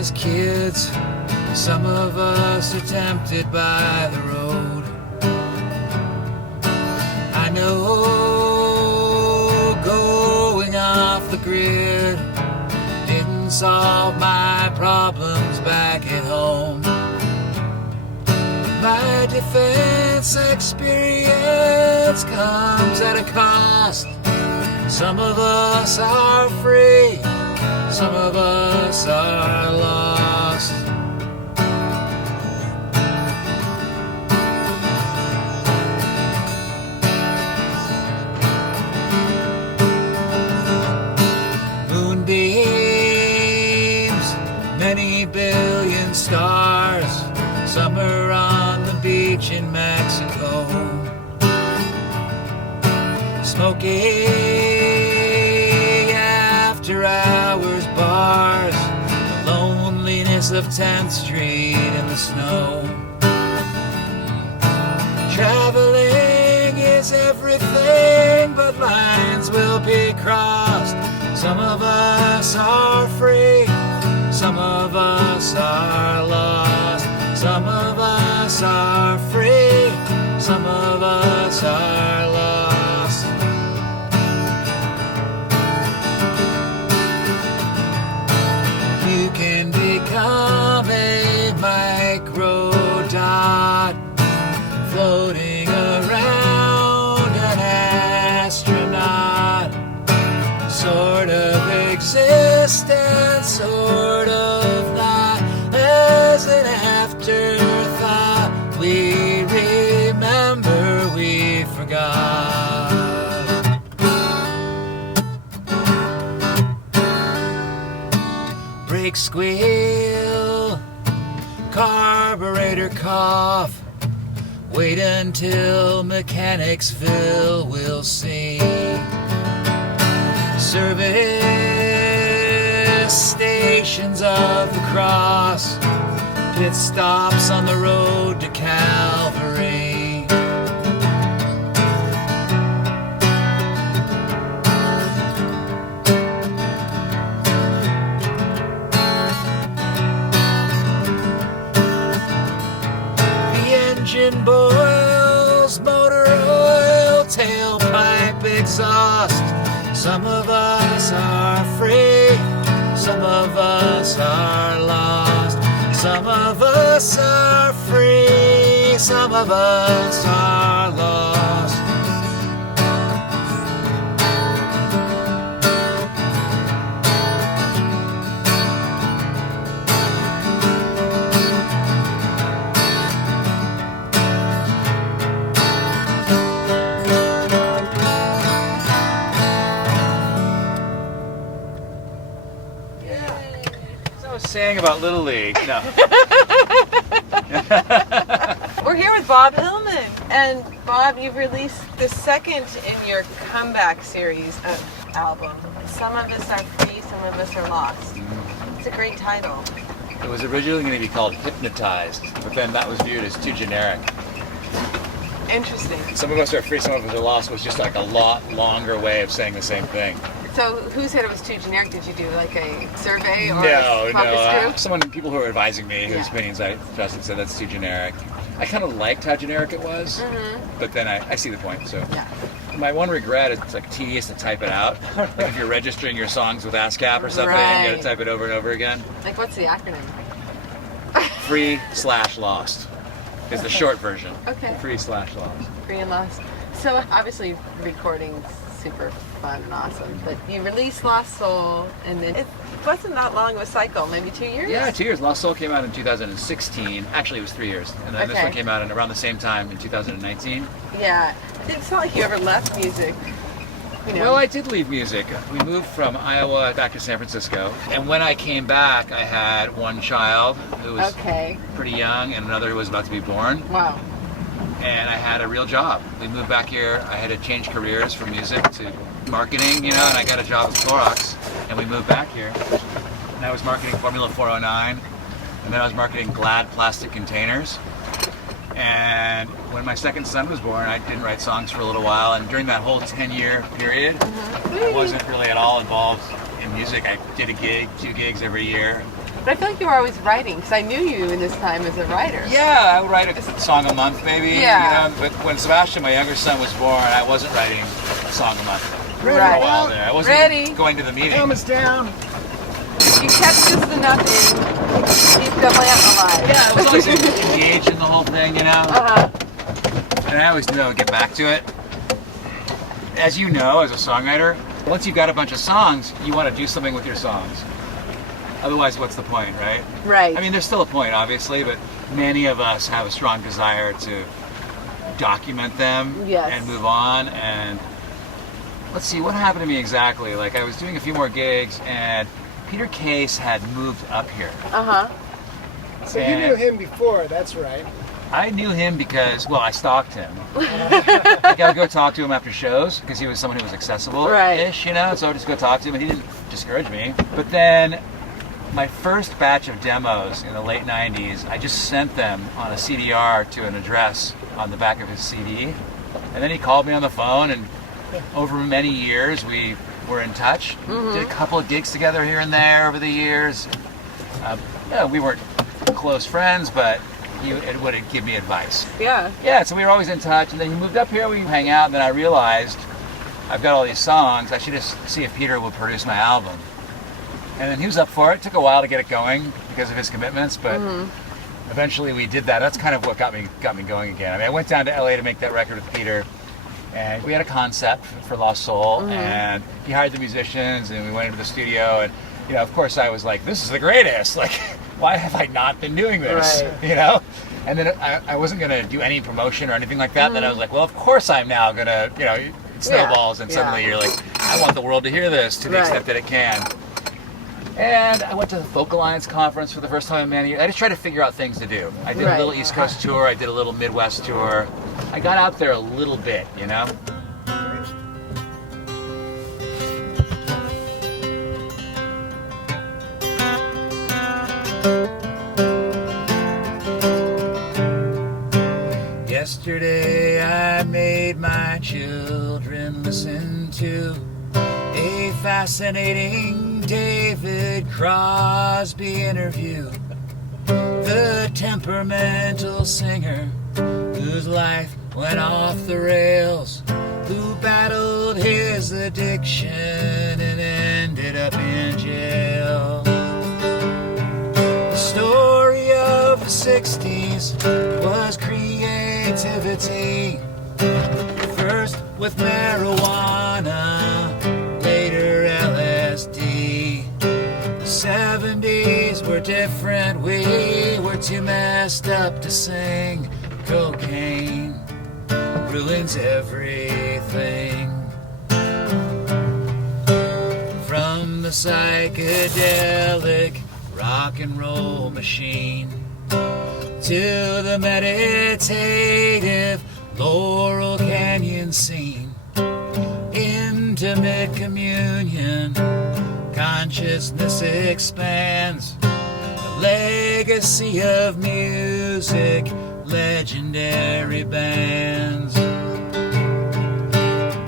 as kids, some of us are tempted by the road. I know going off the grid didn't solve my problems back at home. My defense experience comes at a cost. Some of us are free, some of us are lost. Moonbeams, many billion stars, summer on the beach in Mexico. Smoky after hours bars, the loneliness of 10th Street in the snow. Traveling is everything, but lines will be crossed. Some of us are free, some of us are lost. Some of us are free, some of us are lost. You can become a micro dot floating around an astronaut. Sort of existence, sort of not, as an afterthought. We remember, we forgot. Brake squeal, carburetor cough. Wait until Mechanicsville, we'll see. Service stations of the cross, pit stops on the road to Calvary. The engine boils, motor oil, tailpipe exhaust. Some of us are free, some of us are lost. Some of us are free, some of us are lost. Saying about Little League. No. We're here with Bob Hillman. And Bob, you've released the second in your comeback series of album. Some of us are free, some of us are lost. It's a great title. It was originally going to be called Hypnotized, but then that was viewed as too generic. Interesting. Some of us are free, some of us are lost was just like a lot longer way of saying the same thing. So who said it was too generic? Did you do like a survey or a focus group? People who were advising me, whose opinions I trusted, said that's too generic. I kind of liked how generic it was, but then I see the point. So my one regret is it's like tedious to type it out. Like if you're registering your songs with ASCAP or something, you got to type it over and over again. Like what's the acronym? Free/lost is the short version. Okay. Free/lost. Free and lost. So obviously recording's super fun and awesome, but you released Lost Soul, and then it wasn't that long of a cycle, maybe 2 years? Yeah, 2 years. Lost Soul came out in 2016. Actually, it was 3 years. And then this one came out around the same time in 2019. Yeah. It's not like you ever left music. You know. Well, I did leave music. We moved from Iowa back to San Francisco. And when I came back, I had one child who was pretty young and another who was about to be born. Wow. And I had a real job. We moved back here. I had to change careers from music to marketing, and I got a job at Clorox, and we moved back here. And I was marketing Formula 409, and then I was marketing Glad plastic containers. And when my second son was born, I didn't write songs for a little while, and during that whole 10-year period, I wasn't really at all involved in music. I did a gig, 2 gigs every year, But I feel like you were always writing, because I knew you in this time as a writer. Yeah, I would write a song a month, maybe. Yeah. You know, but when Sebastian, my younger son, was born, I wasn't writing a song a month for Right. a while there. I wasn't even going to the meeting. Helmet's down. You kept just enough in to keep the lamp alive. Yeah, I was always engaged in the whole thing, you know. Uh-huh. And I always knew I would get back to it. As you know, as a songwriter, once you've got a bunch of songs, you want to do something with your songs. Otherwise, what's the point, right? Right. I mean, there's still a point, obviously, but many of us have a strong desire to document them Yes. and move on. And let's see, what happened to me exactly? Like, I was doing a few more gigs, and Peter Case had moved up here. Uh-huh. So you And knew him before, that's right. I knew him because, well, I stalked him. Like, I would go talk to him after shows because he was someone who was accessible-ish, Right. you know, so I would just go talk to him, and he didn't discourage me. But then my first batch of demos in the late 90s, I just sent them on a CDR to an address on the back of his CD. And then he called me on the phone, and over many years we were in touch. Did a couple of gigs together here and there over the years. Yeah, we weren't close friends, but he would give me advice. Yeah. Yeah, so we were always in touch, and then he moved up here, we hang out, and then I realized I've got all these songs, I should just see if Peter would produce my album. And then he was up for it. It took a while to get it going because of his commitments, but eventually we did that. That's kind of what got me going again. I mean, I went down to LA to make that record with Peter, and we had a concept for Lost Soul, and he hired the musicians, and we went into the studio, and you know, of course, I was like, "This is the greatest! Like, why have I not been doing this?" Right. You know. And then I wasn't gonna do any promotion or anything like that. Then I was like, "Well, of course I'm now gonna," you know, it snowballs, and suddenly you're like, "I want the world to hear this to the extent that it can." And I went to the Folk Alliance conference for the first time in many years. I just tried to figure out things to do. I did a little East Coast tour. I did a little Midwest tour. I got out there a little bit, you know? Yesterday I made my children listen to a fascinating David Crosby interview. The temperamental singer whose life went off the rails, who battled his addiction and ended up in jail. The story of the 60s was creativity, first with marijuana, later LSD. 70s were different, we were too messed up to sing. Cocaine ruins everything. From the psychedelic rock and roll machine to the meditative Laurel Canyon scene, intimate communion, consciousness expands, a legacy of music, legendary bands.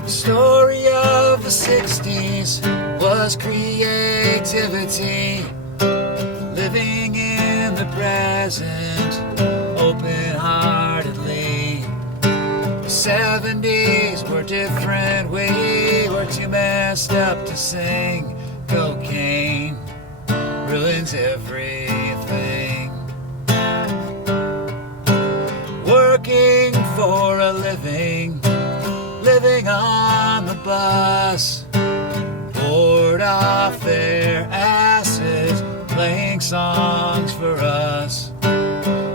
The story of the 60s was creativity, living in the present open-heartedly. The 70s were different, we were too messed up to sing. Cocaine ruins everything. Working for a living, living on the bus, poured off their asses, playing songs for us,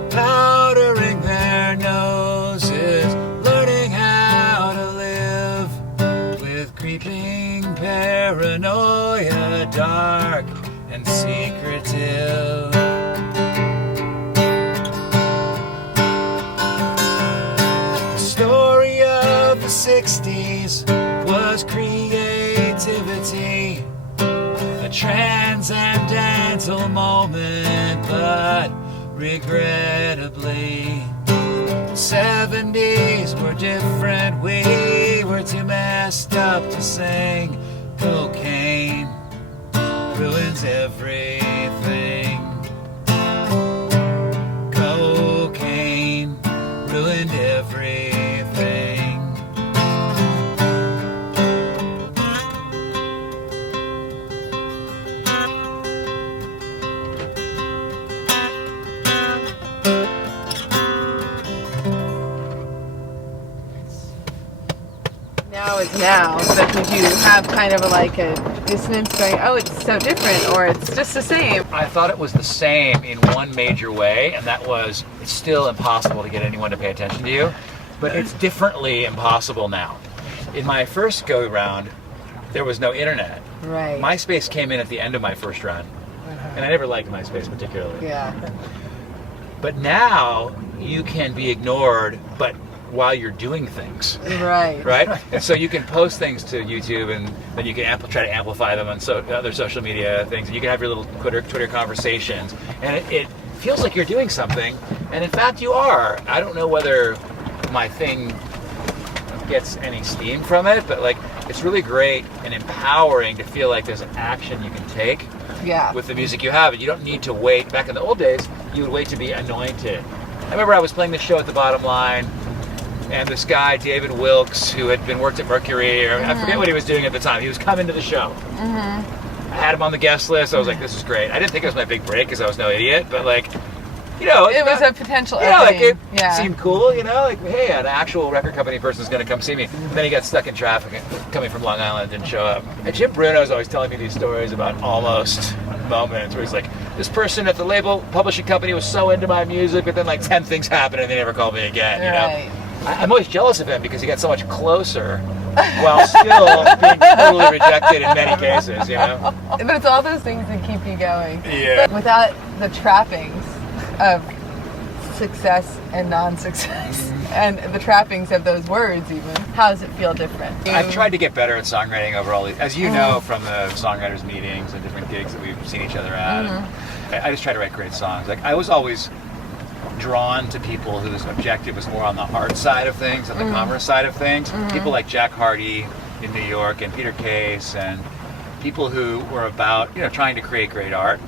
powdering their noses, learning how to live with creeping paranoia, dark and secretive. The story of the 60s was creativity, a transcendental moment, but regrettably, 70s were different, we were too messed up to sing. Cocaine ruins everything. is now, but did you have kind of a dissonance going, oh, it's so different, or it's just the same? I thought it was the same in one major way, and that was it's still impossible to get anyone to pay attention to you, but it's differently impossible now. In my first go-round, there was no internet. Right. MySpace came in at the end of my first run, and I never liked MySpace particularly. Yeah. But now you can be ignored, but while you're doing things. Right. Right? And so you can post things to YouTube, and then you can try to amplify them on other social media things, and you can have your little Twitter conversations, and it feels like you're doing something, and in fact you are. I don't know whether my thing gets any steam from it, but it's really great and empowering to feel like there's an action you can take with the music you have, and you don't need to wait. Back in the old days, you would wait to be anointed. I remember I was playing this show at the Bottom Line, and this guy, David Wilkes, who had worked at Mercury, or I forget what he was doing at the time, he was coming to the show. I had him on the guest list. I was like, this is great. I didn't think it was my big break because I was no idiot, but it was a potential it yeah. seemed cool, hey, an actual record company person is going to come see me. And then he got stuck in traffic coming from Long Island and didn't show up. And Jim Bruno's always telling me these stories about almost moments where he's like, this person at the label publishing company was so into my music, but then 10 things happened and they never called me again, Right. I'm always jealous of him because he got so much closer while still being totally rejected in many cases, But it's all those things that keep you going. Yeah. But without the trappings of success and non-success, and the trappings of those words even, how does it feel different? I've tried to get better at songwriting over all these, as you know from the songwriters meetings and different gigs that we've seen each other at. I just try to write great songs. I was always drawn to people whose objective was more on the art side of things, on the commerce side of things. People like Jack Hardy in New York and Peter Case, and people who were about trying to create great art.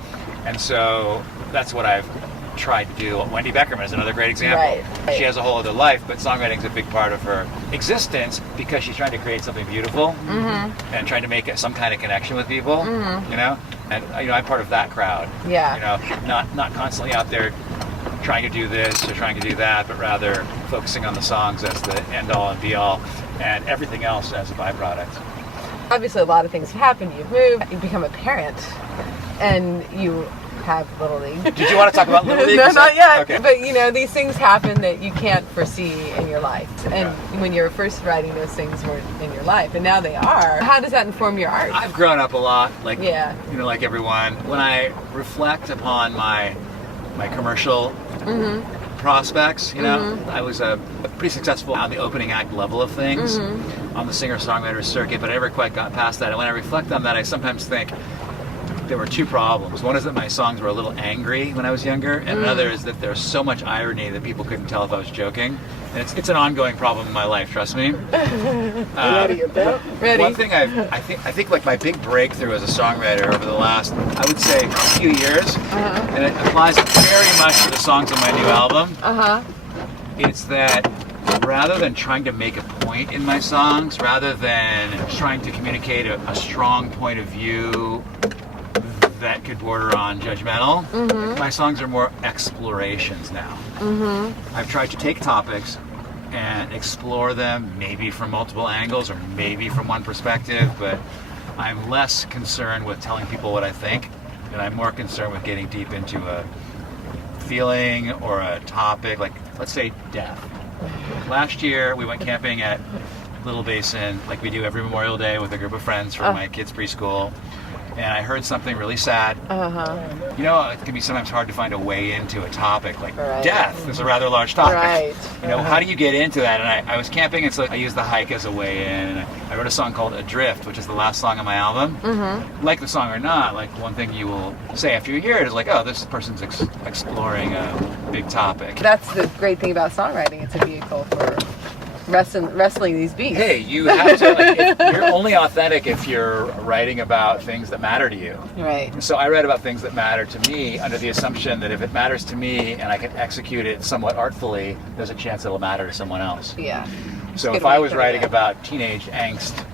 And so that's what I've tried to do. Wendy Beckerman is another great example. Right. She has a whole other life, but songwriting is a big part of her existence because she's trying to create something beautiful and trying to make some kind of connection with people. And I'm part of that crowd. Yeah. Not constantly out there trying to do this or trying to do that, but rather focusing on the songs as the end all and be all, and everything else as a byproduct. Obviously, a lot of things have happened. You've moved, you become a parent, and you have Little League. Did you want to talk about Little League? No, not yet. Okay. But these things happen that you can't foresee in your life. And when you were first writing, those things weren't in your life, and now they are. How does that inform your art? I've grown up a lot, like like everyone. When I reflect upon my commercial prospects, I was pretty successful on the opening act level of things on the singer-songwriter circuit, but I never quite got past that. And when I reflect on that, I sometimes think there were two problems. One is that my songs were a little angry when I was younger, and another is that there's so much irony that people couldn't tell if I was joking. And it's an ongoing problem in my life, trust me. Ready. One thing I think my big breakthrough as a songwriter over the last, I would say, few years, and it applies very much to the songs on my new album, it's that rather than trying to make a point in my songs, rather than trying to communicate a strong point of view that could border on judgmental, my songs are more explorations now. I've tried to take topics and explore them, maybe from multiple angles or maybe from one perspective, but I'm less concerned with telling people what I think, and I'm more concerned with getting deep into a feeling or a topic, like let's say death. Last year we went camping at Little Basin, like we do every Memorial Day with a group of friends from my kids' preschool. And I heard something really sad. It can be sometimes hard to find a way into a topic like death is a rather large topic. Right. How do you get into that? And I was camping, and so I used the hike as a way in. And I wrote a song called Adrift, which is the last song on my album. Like the song or not, one thing you will say after you hear it is this person's exploring a big topic. That's the great thing about songwriting. It's a vehicle for wrestling these beats. Hey, you have to, you're only authentic if you're writing about things that matter to you. Right. So I write about things that matter to me under the assumption that if it matters to me and I can execute it somewhat artfully, there's a chance it'll matter to someone else. Yeah. So if I was writing about teenage angst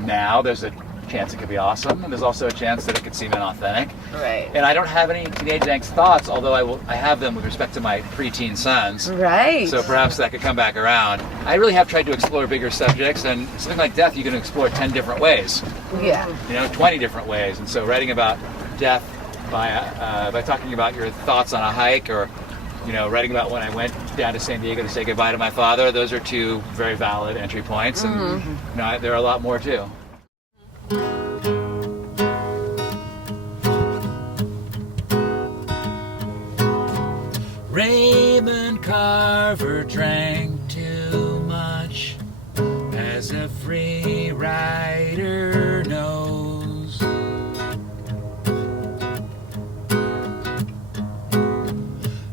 now, there's a chance it could be awesome, and there's also a chance that it could seem inauthentic. Right. And I don't have any teenage angst thoughts, although I have them with respect to my preteen sons. Right. So perhaps that could come back around. I really have tried to explore bigger subjects, and something like death you can explore 10 different ways. Yeah. 20 different ways. And so writing about death by talking about your thoughts on a hike, or writing about when I went down to San Diego to say goodbye to my father, those are two very valid entry points, and there are a lot more too. Raymond Carver drank too much, as every writer knows.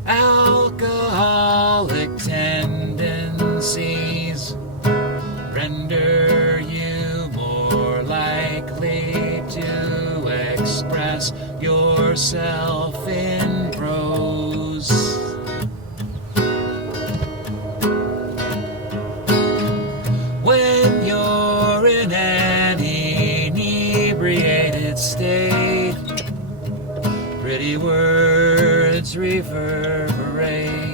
Alcoholic tendencies render you more likely to express yourself in prose. When you're in an inebriated state, pretty words reverberate.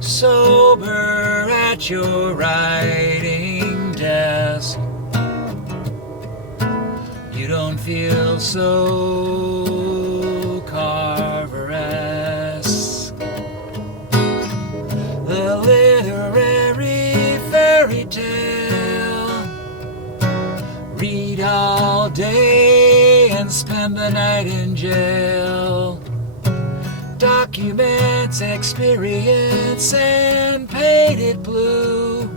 Sober at your writing desk, you don't feel so Carveresque. The literary fairy tale, read all day and spend the night in jail. Documents experience and paint it blue.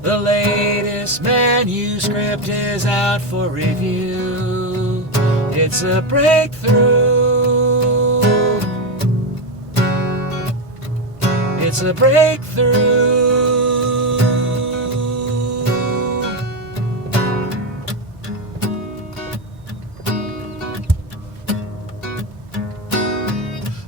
The latest manuscript is out for review. It's a breakthrough. It's a breakthrough.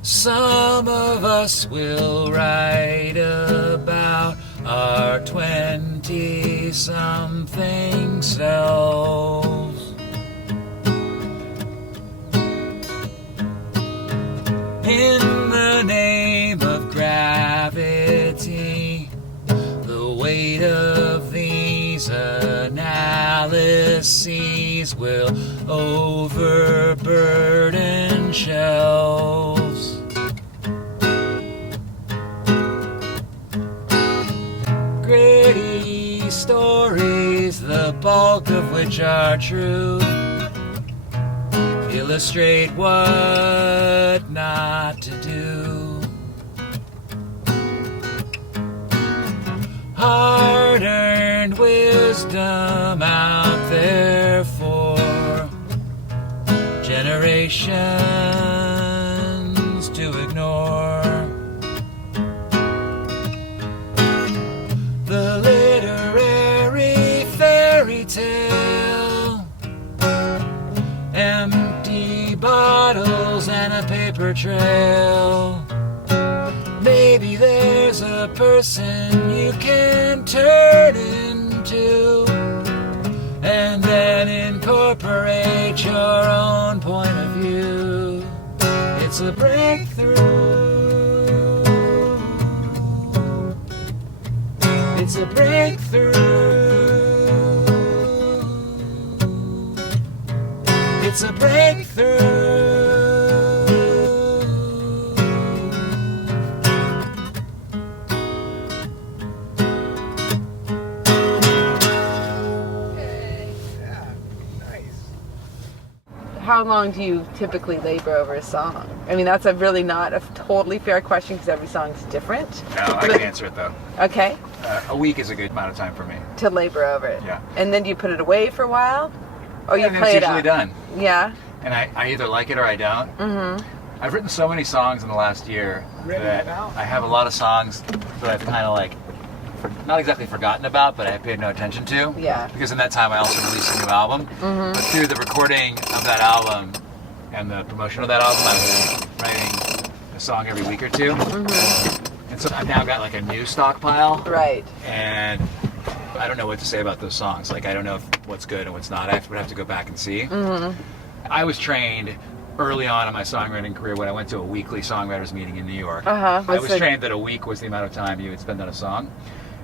Some of us will write about our 20-something selves. In the name of gravity, the weight of these analyses will overburden shelves. Gritty stories, the bulk of which are true, illustrate what not to do. Hard-earned wisdom out there for generations to ignore. The literary fairy tale, empty bottles and a paper trail. Maybe there's a person you can turn into, and then incorporate your own point of view. It's a breakthrough. It's a breakthrough. It's a breakthrough. How long do you typically labor over a song? I mean, that's really not a totally fair question because every song's different. No, I can answer it though. Okay. A week is a good amount of time for me. To labor over it. Yeah. And then do you put it away for a while? Or you And play it's it usually out? done. Yeah. And I either like it or I don't. Mm-hmm. I've written so many songs in the last year that I have a lot of songs that I've kind of not exactly forgotten about, but I paid no attention to. Yeah. Because in that time I also released a new album. Mm-hmm. But through the recording of that album and the promotion of that album, I was writing a song every week or two. Mm-hmm. And so I've now got like a new stockpile. Right. And I don't know what to say about those songs. Like, I don't know what's good and what's not. I would have to go back and see. I was trained early on in my songwriting career when I went to a weekly songwriters meeting in New York. I was trained that a week was the amount of time you would spend on a song.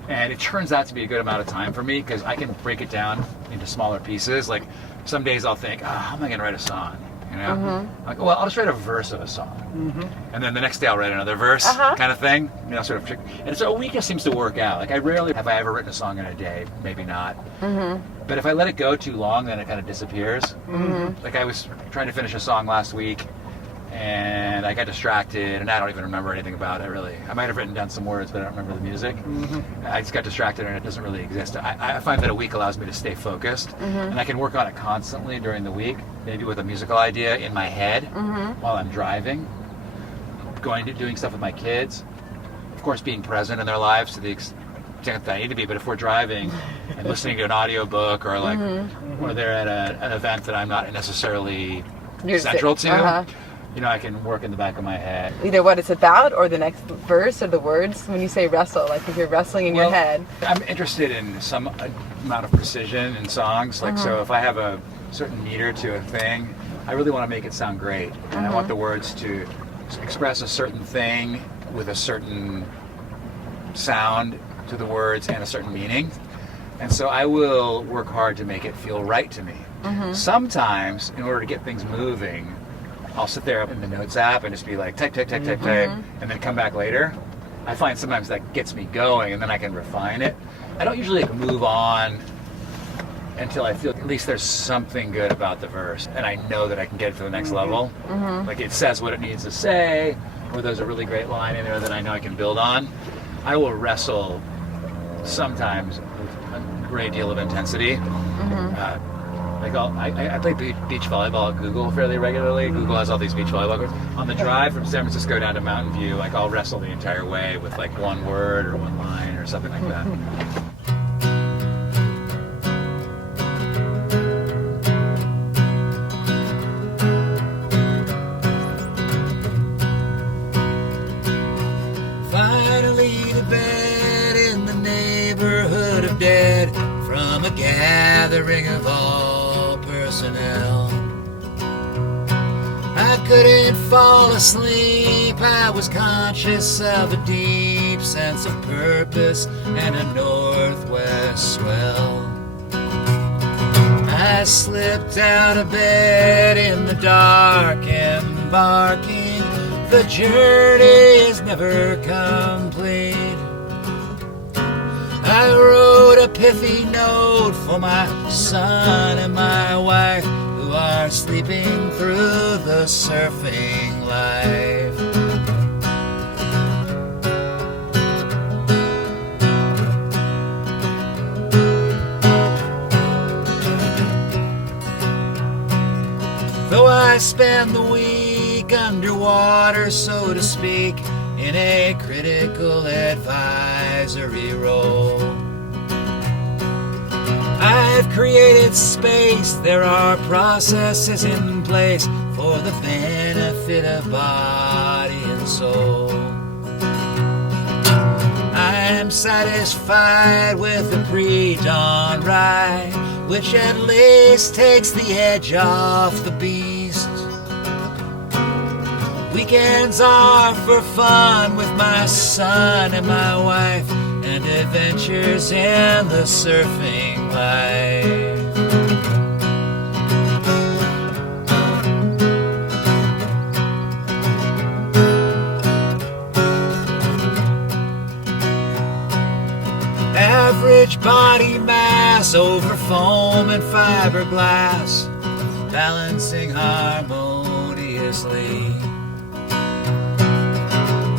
And it turns out to be a good amount of time for me because I can break it down into smaller pieces. Like, some days I'll think, how am I going to write a song? You know, like, well, I'll just write a verse of a song, and then the next day I'll write another verse, kind of thing. You know, sort of. And so a week just seems to work out. Like, I rarely have I ever written a song in a day, maybe not. But if I let it go too long, then it kind of disappears. Like, I was trying to finish a song last week, and I got distracted, and I don't even remember anything about it, really. I might have written down some words, but I don't remember the music. I just got distracted, and it doesn't really exist. I find that a week allows me to stay focused, and I can work on it constantly during the week, maybe with a musical idea in my head while I'm driving, doing stuff with my kids, of course being present in their lives to the extent that I need to be, but if we're driving and listening to an audiobook or like, or they're at an event that I'm not necessarily central to, you know, I can work in the back of my head. Either what it's about or the next verse or the words. When you say wrestle, like if you're wrestling in your head. I'm interested in some amount of precision in songs. Like, so if I have a certain meter to a thing, I really want to make it sound great. And I want the words to express a certain thing with a certain sound to the words and a certain meaning. And so I will work hard to make it feel right to me. Sometimes, in order to get things moving, I'll sit there in the notes app and just be like, type, and then come back later. I find sometimes that gets me going, and then I can refine it. I don't usually like move on until I feel at least there's something good about the verse, and I know that I can get it to the next level. Like, it says what it needs to say, or there's a really great line in there that I know I can build on. I will wrestle sometimes with a great deal of intensity. Like, I play beach volleyball at Google fairly regularly. Google has all these beach volleyball courts. On the drive from San Francisco down to Mountain View, like, I'll wrestle the entire way with like one word or one line or something like that. Finally to bed in the neighborhood of dead from a gathering of all personnel. I couldn't fall asleep. I was conscious of a deep sense of purpose and a northwest swell. I slipped out of bed in the dark, embarking. The journey is never complete. I wrote a pithy note for my son and my wife, who are sleeping through the surfing life. Though I spend the week underwater, so to speak, in a critical advisory role, I've created space. There are processes in place for the benefit of body and soul. I'm satisfied with the pre-dawn ride, which at least takes the edge off the beast. Weekends are for fun with my son and my wife, and adventures in the surfing life. Average body mass over foam and fiberglass, balancing harmoniously.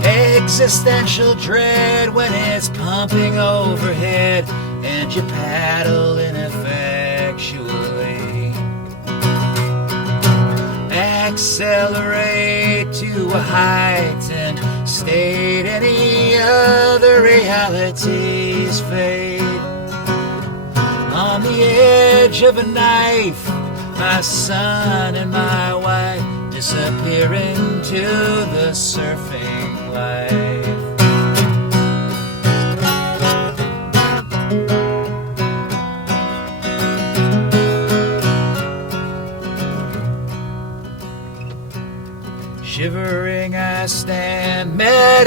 Existential dread when it's pumping overhead and you paddle ineffectually. Accelerate to a heightened state, any other realities fade. On the edge of a knife, my son and my wife disappear into the surfing life.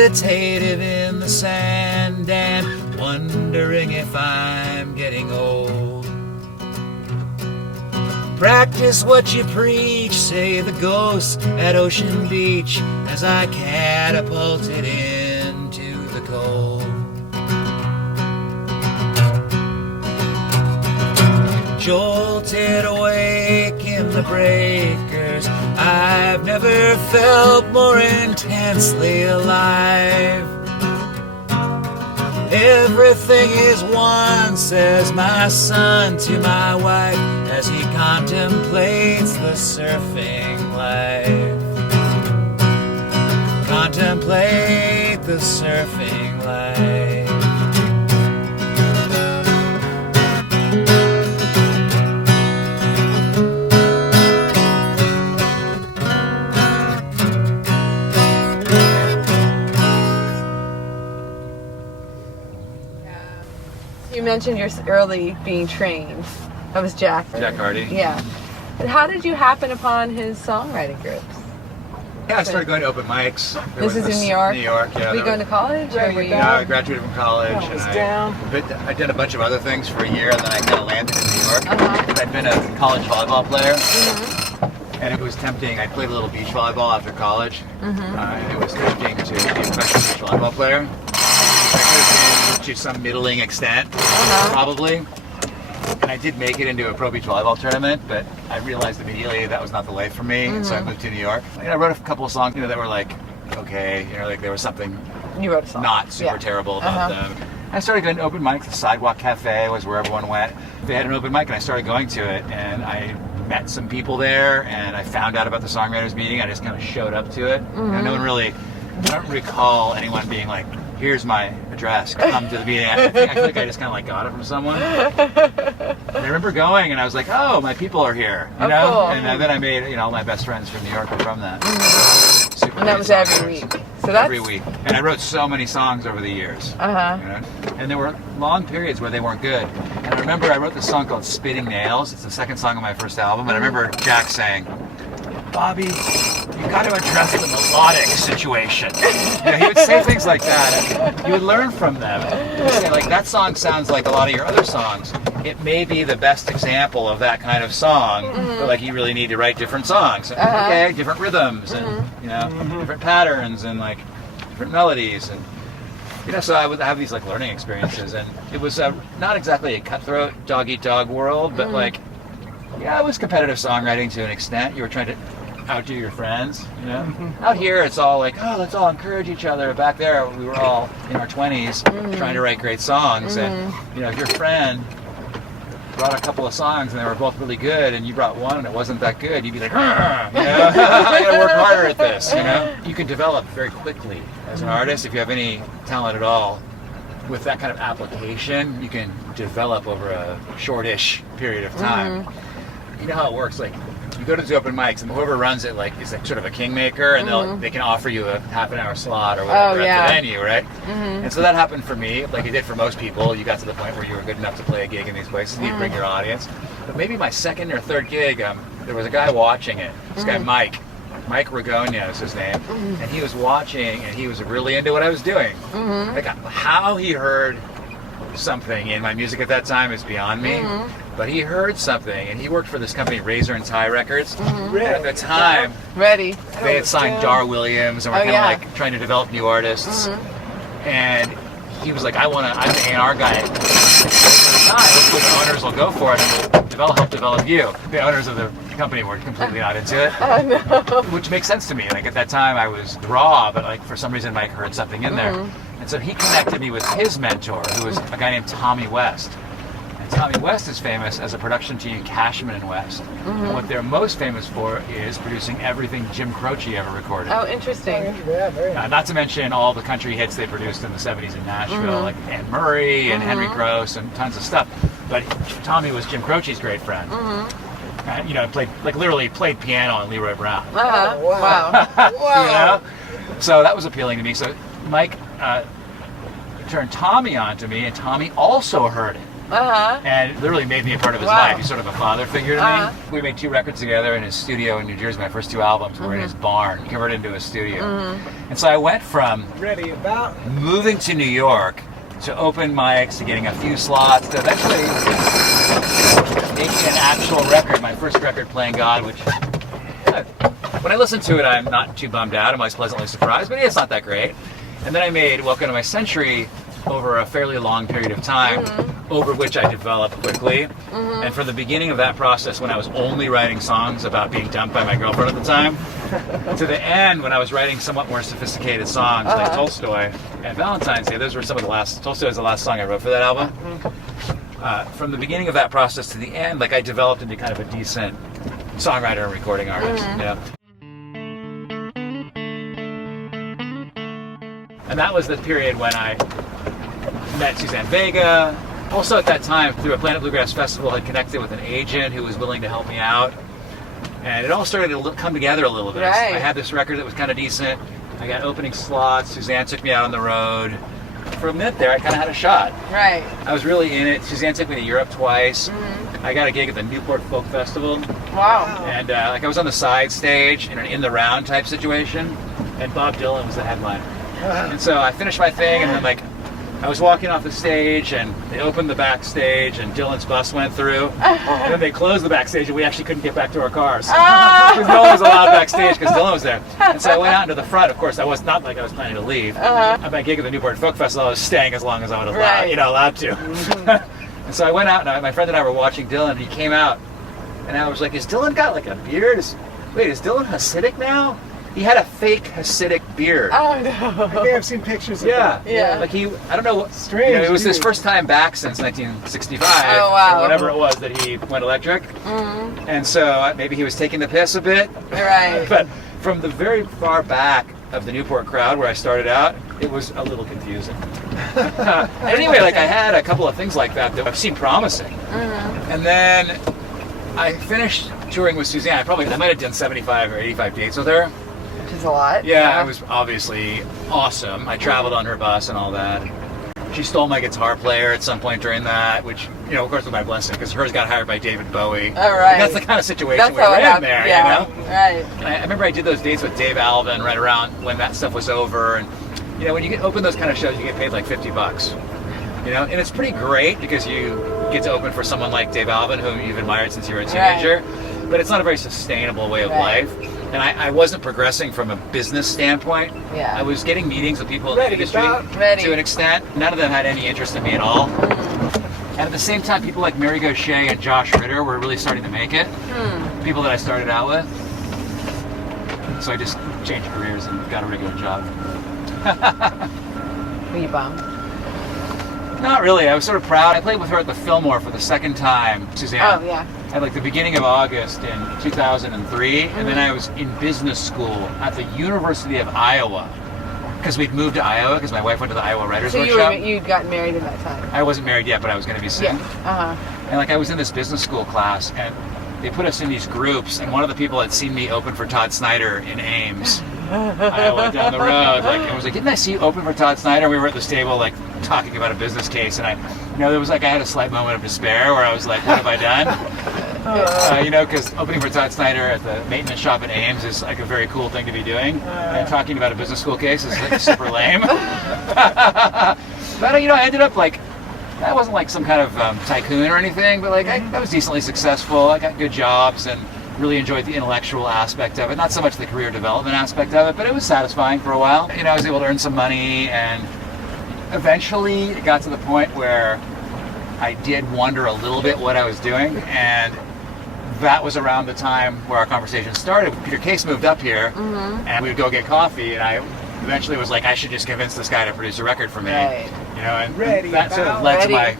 meditative in the sand and wondering if I'm getting old. Practice what you preach, say the ghosts at Ocean Beach, as I catapulted into the cold. Jolted awake in the breakers, I've never felt more intensely alive. Everything is one, says my son to my wife, as he contemplates the surfing life. Contemplate the surfing life. You mentioned your early being trained. That was Jack. Jack Hardy. Yeah. And how did you happen upon his songwriting groups? Yeah, I started going to open mics. This is in New York? New York, yeah. Were you going to college? Or were you... No, I graduated from college. I was and down. I did a bunch of other things for a year, and then I kind of landed in New York. Uh-huh. I'd been a college volleyball player, Mm-hmm. and it was tempting. I played a little beach volleyball after college, Mm-hmm. and it was tempting to be a professional beach volleyball player. I could have been to some middling extent, probably. And I did make it into a pro beach volleyball tournament, but I realized immediately that was not the life for me, and so I moved to New York. And I wrote a couple of songs, that were like, okay, like there was something You wrote a song. not super terrible about them. I started going to open mics. The Sidewalk Cafe was where everyone went. They had an open mic, and I started going to it, and I met some people there, and I found out about the songwriters meeting. I just kind of showed up to it. And no one really, I don't recall anyone being like, here's my address, come to the meeting. I feel like I just kind of like got it from someone. And I remember going, and I was like, oh, my people are here, you know? Cool. And then I made, all my best friends from New York were from that. Super And that was great every songwriters. week. So that's... Every week. And I wrote so many songs over the years. And there were long periods where they weren't good. And I remember I wrote this song called Spitting Nails. It's the second song on my first album. And I remember Jack saying, Bobby, you got to address the melodic situation. He would say things like that, and you would learn from them. He'd say, like, that song sounds like a lot of your other songs. It may be the best example of that kind of song, but like you really need to write different songs. Okay, different rhythms, and different patterns, and like different melodies, and so I would have these like learning experiences, and it was not exactly a cutthroat dog-eat-dog world, but like, it was competitive songwriting to an extent. You were trying to outdo your friends, Out here, it's all like, oh, let's all encourage each other. Back there, we were all in our 20s trying to write great songs, and if your friend brought a couple of songs and they were both really good, and you brought one and it wasn't that good, you'd be like, I gotta work harder at this. You can develop very quickly as an artist if you have any talent at all. With that kind of application, you can develop over a shortish period of time. You know how it works, like you go to the open mics and whoever runs it is like sort of a kingmaker, and they can offer you a half an hour slot or whatever at the venue, right? And so that happened for me, like it did for most people. You got to the point where you were good enough to play a gig in these places, and you'd bring your audience. But maybe my second or third gig, there was a guy watching it, this guy Mike Ragonia is his name, and he was watching, and he was really into what I was doing. Like how he heard something in my music at that time is beyond me, but he heard something, and he worked for this company, Razor and Tie Records. And at the time, Ready. they had signed Dar Williams, and were kind of like trying to develop new artists. And he was like, I'm the A&R guy. Hopefully the owners will go for it, and we'll help develop you. The owners of the company were completely not into it, which makes sense to me. Like at that time, I was raw, but like for some reason, Mike heard something in there. And so he connected me with his mentor, who was a guy named Tommy West. And Tommy West is famous as a production team, Cashman and West. And what they're most famous for is producing everything Jim Croce ever recorded. Oh, interesting. Not to mention all the country hits they produced in the 70s in Nashville, like Anne Murray and Henry Gross and tons of stuff. But Tommy was Jim Croce's great friend. Literally played piano on Leroy Brown. Wow. So that was appealing to me. So Mike turned Tommy on to me, and Tommy also heard it. and literally made me a part of his life. He's sort of a father figure to me. We made 2 records together in his studio in New Jersey. My first 2 albums were in his barn. He converted into a studio. And so I went from moving to New York to open mics to getting a few slots to eventually making an actual record, my first record, Playing God, which when I listen to it, I'm not too bummed out. I'm always pleasantly surprised, but it's not that great. And then I made Welcome to My Century over a fairly long period of time, over which I developed quickly. And from the beginning of that process, when I was only writing songs about being dumped by my girlfriend at the time, to the end when I was writing somewhat more sophisticated songs like Tolstoy and Valentine's Day, those were some of the last, Tolstoy was the last song I wrote for that album. From the beginning of that process to the end, like I developed into kind of a decent songwriter and recording artist, you know. And that was the period when I met Suzanne Vega. Also at that time, through a Planet Bluegrass Festival, had connected with an agent who was willing to help me out. And it all started to come together a little bit. Right. I had this record that was kind of decent. I got opening slots. Suzanne took me out on the road. For a minute there, I kind of had a shot. Right. I was really in it. Suzanne took me to Europe twice. I got a gig at the Newport Folk Festival. Wow. And like I was on the side stage in an in the round type situation. And Bob Dylan was the headliner. And so I finished my thing, and then like I was walking off the stage, and they opened the backstage, and Dylan's bus went through, and then they closed the backstage, and we actually couldn't get back to our cars because no one was allowed backstage because Dylan was there. And so I went out into the front. Of course, I was not like I was planning to leave. At my gig at the Newport Folk Festival, I was staying as long as I would have allowed to. And so I went out, and my friend and I were watching Dylan, and he came out, and I was like, "Is Dylan got like a beard? Is Dylan Hasidic now?" He had a fake Hasidic beard. Oh no! I think I've seen pictures of that. Yeah. Like I don't know what. Strange. You know, it was his first time back since 1965. Oh, wow. Or whatever it was that he went electric. And so maybe he was taking the piss a bit. Right. But from the very far back of the Newport crowd where I started out, it was a little confusing. Anyway, like I had a couple of things like that I've seen promising. And then I finished touring with Suzanne. I might have done 75 or 85 dates with her. Which is a lot. Yeah, it was obviously awesome. I traveled on her bus and all that. She stole my guitar player at some point during that, which, you know, of course was my blessing, because hers got hired by David Bowie. Oh, right. That's the kind of situation That's we were how it in there, happened. you know? Right. And I remember I did those dates with Dave Alvin right around when that stuff was over. And, you know, when you open those kind of shows, you get paid like $50. You know, and it's pretty great because you get to open for someone like Dave Alvin, whom you've admired since you were a teenager. Right. But it's not a very sustainable way of life. And I wasn't progressing from a business standpoint. Yeah. I was getting meetings with people in the industry to an extent. None of them had any interest in me at all. And at the same time, people like Mary Gaucher and Josh Ritter were really starting to make it. People that I started out with. So I just changed careers and got a regular job. Were you bummed? Not really. I was sort of proud. I played with her at the Fillmore for the second time, Suzanne. Oh, yeah. At like the beginning of August in 2003, and then I was in business school at the University of Iowa because we'd moved to Iowa because my wife went to the Iowa Writers Workshop. So you'd gotten married in that time? I wasn't married yet, but I was going to be soon. Yeah. And like I was in this business school class, and they put us in these groups, and one of the people had seen me open for Todd Snyder in Ames, Iowa, down the road. Like, and was like, "Didn't I see you open for Todd Snyder?" We were at this table, like talking about a business case, and there was like I had a slight moment of despair where I was like, "What have I done?" You know, because opening for Todd Snyder at the maintenance shop in Ames is like a very cool thing to be doing, and talking about a business school case is like super lame. But you know, I ended up like. I wasn't like some kind of tycoon or anything, but like I was decently successful. I got good jobs and really enjoyed the intellectual aspect of it. Not so much the career development aspect of it, but it was satisfying for a while. You know, I was able to earn some money, and eventually it got to the point where I did wonder a little bit what I was doing, and that was around the time where our conversation started. Peter Case moved up here, and we would go get coffee, and I eventually was like, I should just convince this guy to produce a record for me. Right. You know, and that sort of led to my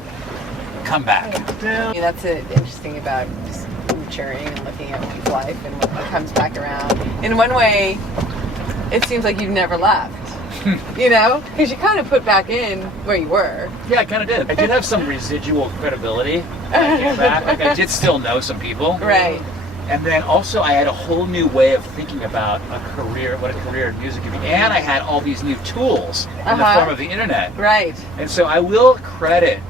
comeback. Yeah, that's interesting about just maturing and looking at one's life and what comes back around. In one way, it seems like you've never left. You know, because you kind of put back in where you were. Yeah, I kind of did. I did have some residual credibility when I came back. Like I did still know some people. Right. And then also I had a whole new way of thinking about a career, what a career in music could be. And I had all these new tools in the form of the internet. Right. And so I will credit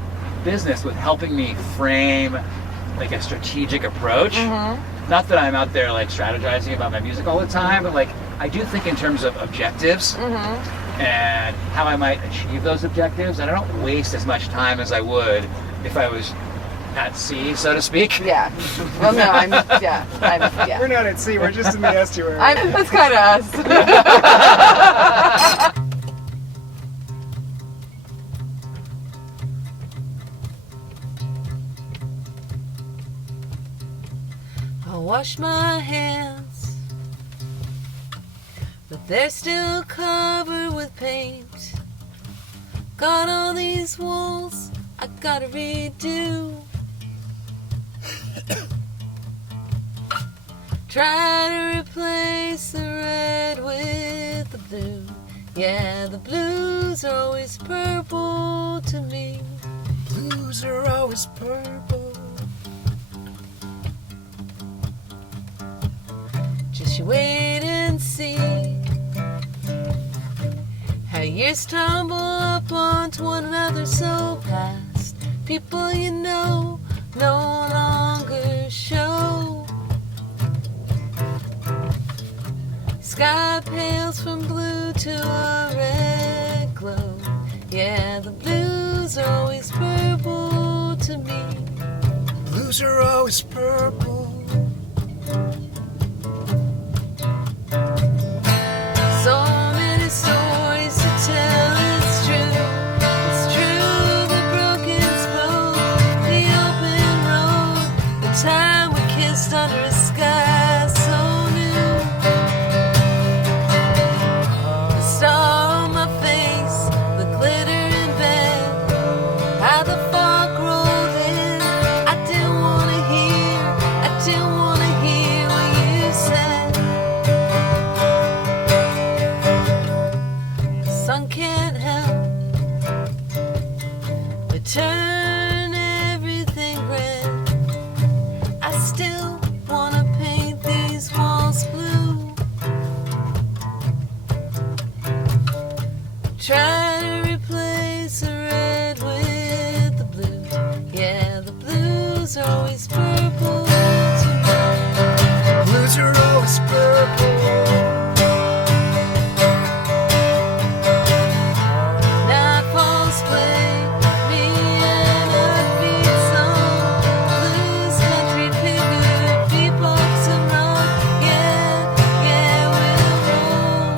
business with helping me frame like a strategic approach. Mm-hmm. Not that I'm out there like strategizing about my music all the time, but like I do think in terms of objectives and how I might achieve those objectives, and I don't waste as much time as I would if I was at sea, so to speak. Yeah. Well, no, I'm yeah. We're not at sea. We're just in the estuary. That's kind of us. I wash my hands, but they're still covered with paint. Got all these walls I gotta redo. Try to replace the red with the blue. Yeah, the blues are always purple to me. Blues are always purple. Just you wait and see how years stumble up onto one another so fast. People you know no longer show. Sky pales from blue to a red glow. Yeah, the blues are always purple to me. Blues are always purple. So many stories to tell, it's true. It's true, the broken spoke, the open road, the time we kissed under a sky so new. The star on my face, the glitter in bed, how the fog rolled in. I didn't want to hear what you said. The sun can't help but turn everything red. I still wanna paint these walls blue. Try to replace the red with the blue. Yeah, the blues are always purple to me. Blues are always purple. Nightfalls play me an upbeat song. Blues country figure, beatbox and rock. Yeah, we'll roll.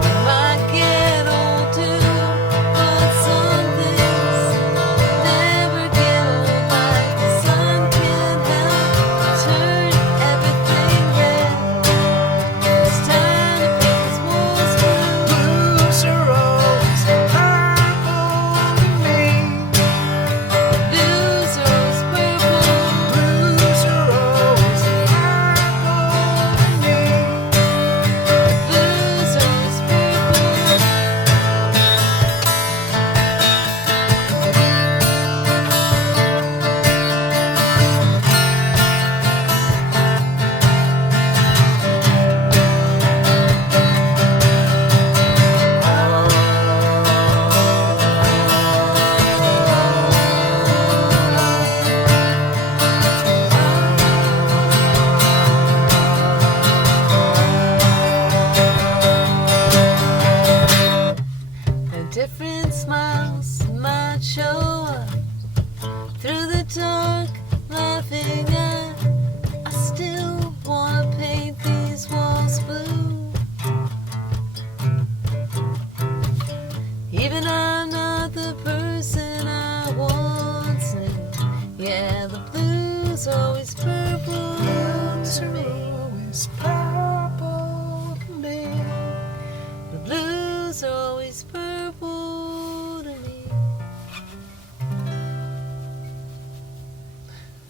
We might get older, but some things never get old. Like the sun can't help but turn everything red. It's time to paint these walls blue. Blues are always purple to me. Blues are always purple. Blues are always purple to me. Blues are always purple. And different smiles might show up through the dark, laughing at. I still wanna paint these walls blue. Even I'm not the person I once knew. Yeah, the blues always purple to me. Always purple to me. The blues are always purple to me.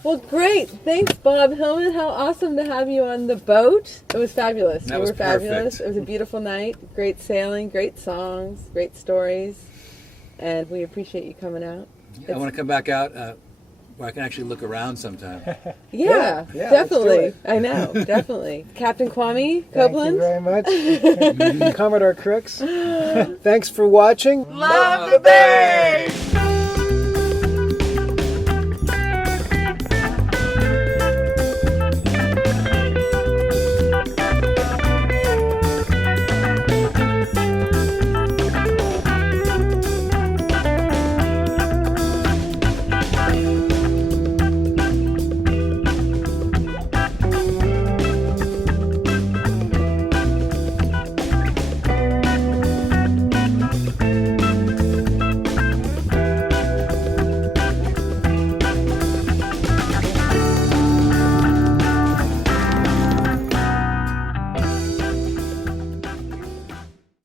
Well, great. Thanks, Bob Hillman. How awesome to have you on the boat. It was fabulous. That You was were fabulous. perfect. It was a beautiful night. Great sailing, great songs, great stories. And we appreciate you coming out. I want to come back out where I can actually look around sometime. Yeah, Yeah, definitely. let's do I know, definitely. Captain Kwame Thank Copeland. you very much. Commodore Crooks. Thanks for watching. Love the Bay!